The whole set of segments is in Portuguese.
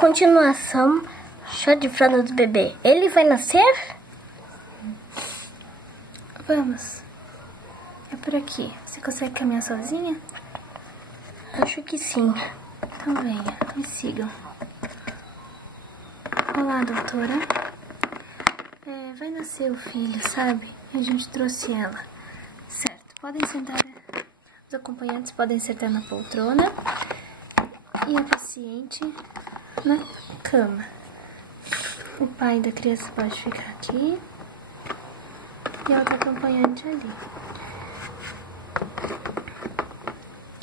Continuação, chá de fralda do bebê. Ele vai nascer? Vamos. É por aqui. Você consegue caminhar sozinha? Acho que sim. Então venha, me sigam. Olá, doutora. Vai nascer o filho, sabe? A gente trouxe ela. Certo, podem sentar. Os acompanhantes podem sentar na poltrona. E a paciente na cama. O pai da criança pode ficar aqui. E a outra acompanhante ali.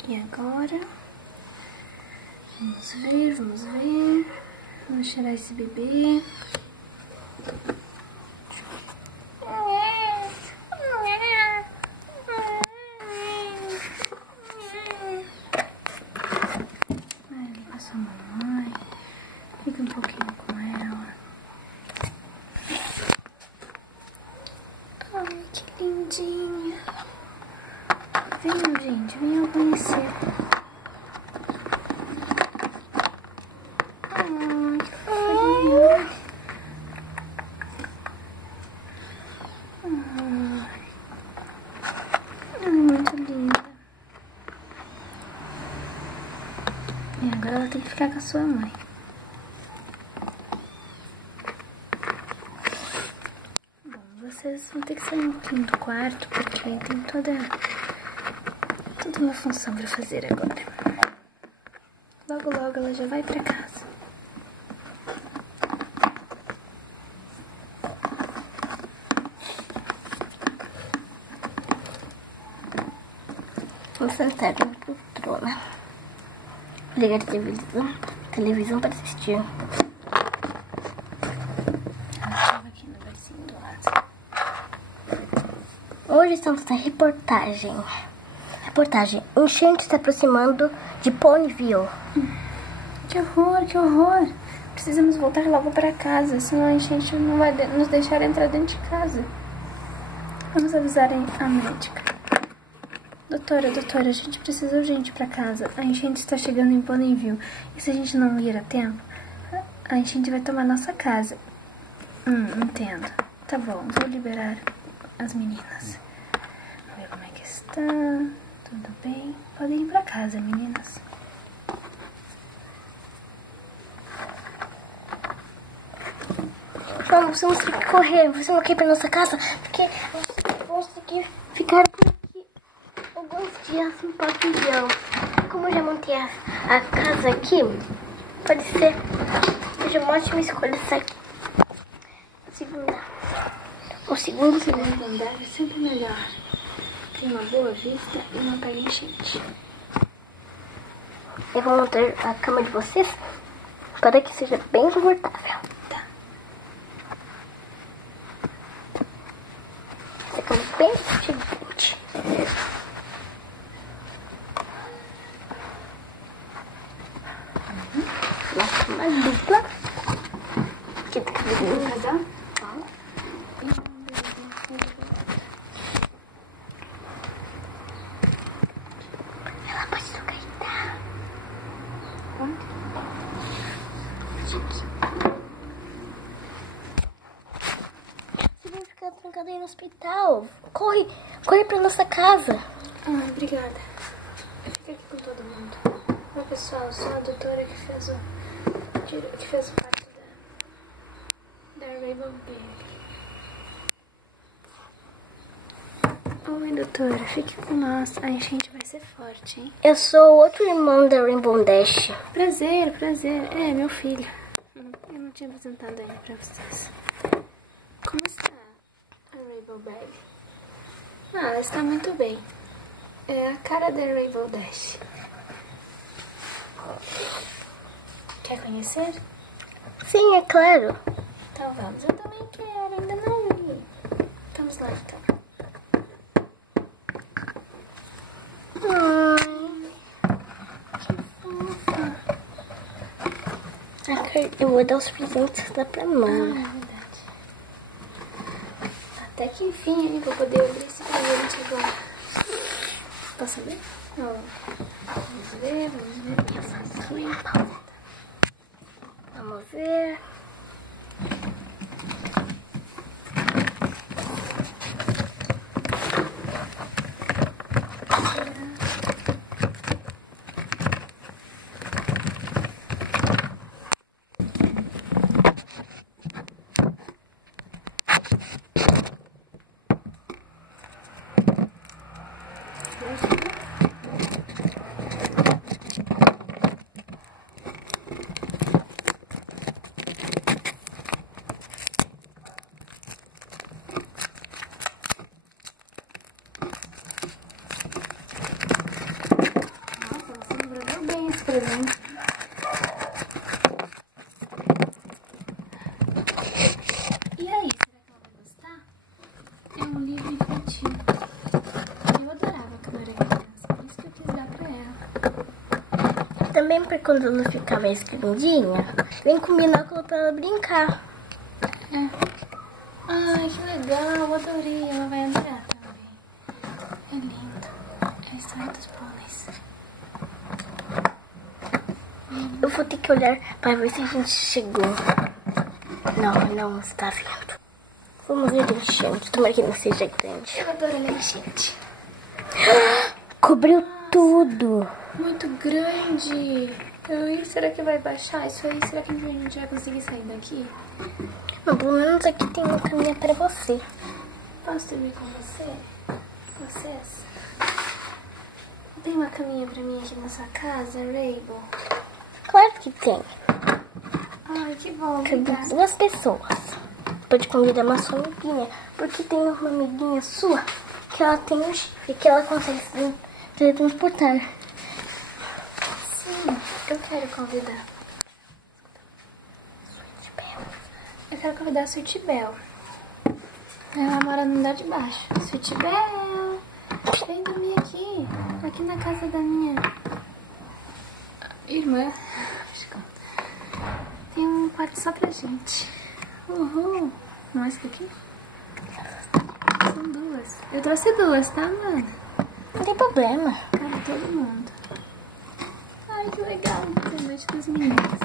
E agora, vamos ver. Vamos cheirar esse bebê. Vai ali com a sua mamãe. Fica um pouquinho com ela. Ai, que lindinha. Venham, gente, venham conhecer. Ai, que fofinho. Ai, muito linda. E agora ela tem que ficar com a sua mãe. Bom, vocês vão ter que sair um pouquinho do quarto, porque tem toda uma função pra fazer agora. Logo, logo ela já vai pra casa. Vou sentar na poltrona. Vou ligar a televisão para assistir. Ela estava aqui no bercinho do lado. Hoje estamos na reportagem. Enchente se aproximando de Ponyville. Que horror, que horror. Precisamos voltar logo para casa, senão a enchente não vai nos deixar entrar dentro de casa. Vamos avisar a médica. Doutora, a gente precisa urgente para casa. A enchente está chegando em Ponyville. E se a gente não ir a tempo, a enchente vai tomar nossa casa. Entendo. Tá bom, vou liberar as meninas. Vamos ver como é que está. Tudo bem? Podem ir pra casa, meninas. Vamos ter que correr. Você não quer ir pra nossa casa? Porque vamos ter que ficar por aqui alguns dias em Ponyville. Como eu já montei a casa aqui, pode ser que seja uma ótima escolha essa aqui. O segundo andar é sempre melhor. Tem uma boa vista e não pega enchente. Eu vou montar a cama de vocês para que seja bem confortável. Tá. Essa cama é bem gigante. Uma cama dupla. Aqui tá cabelo. Casal? Ela pode tocar guitarra. Você vai ficar trancada aí no hospital. Corre pra nossa casa. Obrigada. Fica aqui com todo mundo. Oi, pessoal, sou a doutora que fez o parto da Rainbow Baby. Oi, doutora, fique com nós. A enchente vai ser forte, hein? Eu sou outro irmão da Rainbow Dash. Prazer. É, meu filho. Eu não tinha apresentado ainda pra vocês. Como está a Rainbow Baby? Ela está muito bem. É a cara da Rainbow Dash. Quer conhecer? Sim, é claro. Então vamos. Eu também quero, ainda não vi. Vamos lá então. Eu vou dar os presentes lá pra mãe. É verdade. Até que enfim, hein, pra poder abrir esse presente agora. Posso abrir? Não. Vamos ver. Eu faço uma pausa. Vamos ver. Presente. E aí, será que ela vai gostar? É um livro infantil. Eu adorava quando eu era criança, por isso que eu quis dar pra ela. Também pra quando ela ficar mais grandinha, vem combinar com ela pra ela brincar. É. Ai, que legal, eu adorei. Ela vai adorar também. É lindo. É a história dos pôneis. Eu vou ter que olhar para ver se a gente chegou. Não está vendo. Vamos ver a enchente. Tomara que não seja grande. Eu adoro a enchente. Cobriu tudo. Muito grande. Será que vai baixar isso aí? Será que a gente vai conseguir sair daqui? Mas pelo menos aqui tem uma caminha para você. Posso dormir com você? Vocês? Tem uma caminha pra mim aqui na sua casa, Rainbow? Claro que tem. Ai, que bom. Cabe Obrigada. 2 pessoas. Pode convidar uma sua amiguinha. Porque tem uma amiguinha sua que ela tem um chifre que ela consegue se teletransportar. Sim, eu quero convidar. Eu quero convidar a Sweet Belle. Ela mora no andar de baixo. Sweet Belle, vem dormir aqui. Aqui na casa da minha irmã. Tem um quarto só pra gente. Uhul. Mais que aqui? São 2. Eu trouxe 2, tá, mano? Não tem problema. Cabe todo mundo. Ai, que legal. Tem noite com as meninas.